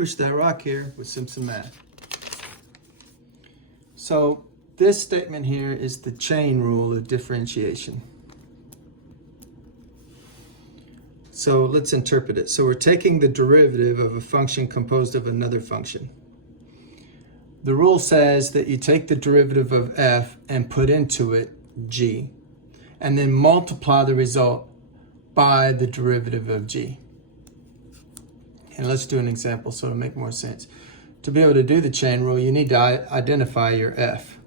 push that rock here with some math. So this statement here is the chain rule of differentiation. So let's interpret it. So we're taking the derivative of a function composed of another function. The rule says that you take the derivative of f and put into it g, and then multiply the result by the derivative of g. And let's do an example so it'll make more sense. To be able to do the chain rule, you need to identify your f.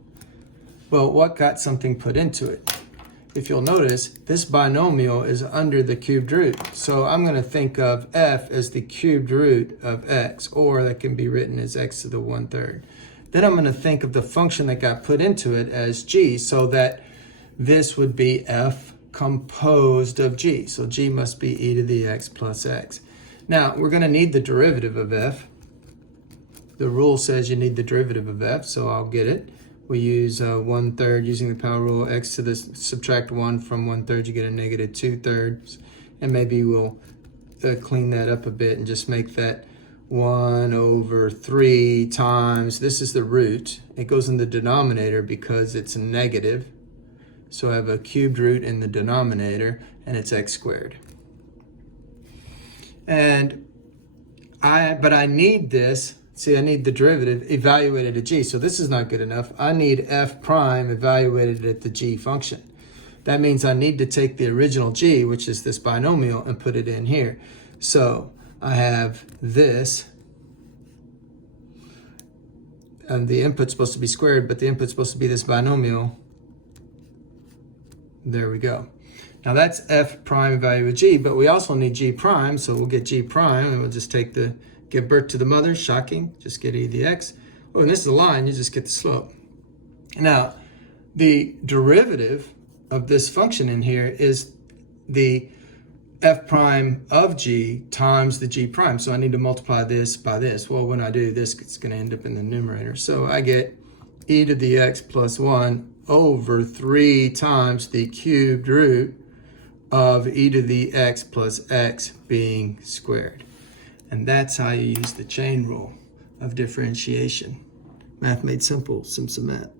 Well, what got something put into it? If you'll notice, this binomial is under the cubed root. So I'm going to think of f as the cubed root of x, or that can be written as x to the 1/3. Then I'm going to think of the function that got put into it as g, so that this would be f composed of g. So g must be e to the x plus x. Now, we're going to need the derivative of f. The rule says you need the derivative of f, so I'll get it. We use 1/3 using the power rule. X to the subtract 1 from 1/3, you get a negative 2/3. And maybe we'll clean that up a bit and just make that 1/3 times, this is the root. It goes in the denominator because it's negative. So I have a cubed root in the denominator, and it's x squared. But I need this. See, I need the derivative evaluated at g. So this is not good enough. I need f prime evaluated at the g function. That means I need to take the original g, which is this binomial, and put it in here. So I have this, and the input's supposed to be squared, but the input's supposed to be this binomial. There we go. Now that's f prime evaluated with g, but we also need g prime, so we'll get g prime, and we'll just take the, give birth to the mother, shocking, just get e to the x. Oh, and this is a line, you just get the slope. Now, the derivative of this function in here is the f prime of g times the g prime. So I need to multiply this by this. Well, when I do this, it's going to end up in the numerator. So I get e to the x plus 1/3 times the cubed root of e to the x plus x being squared. And that's how you use the chain rule of differentiation. Math made simple, Simpson Math.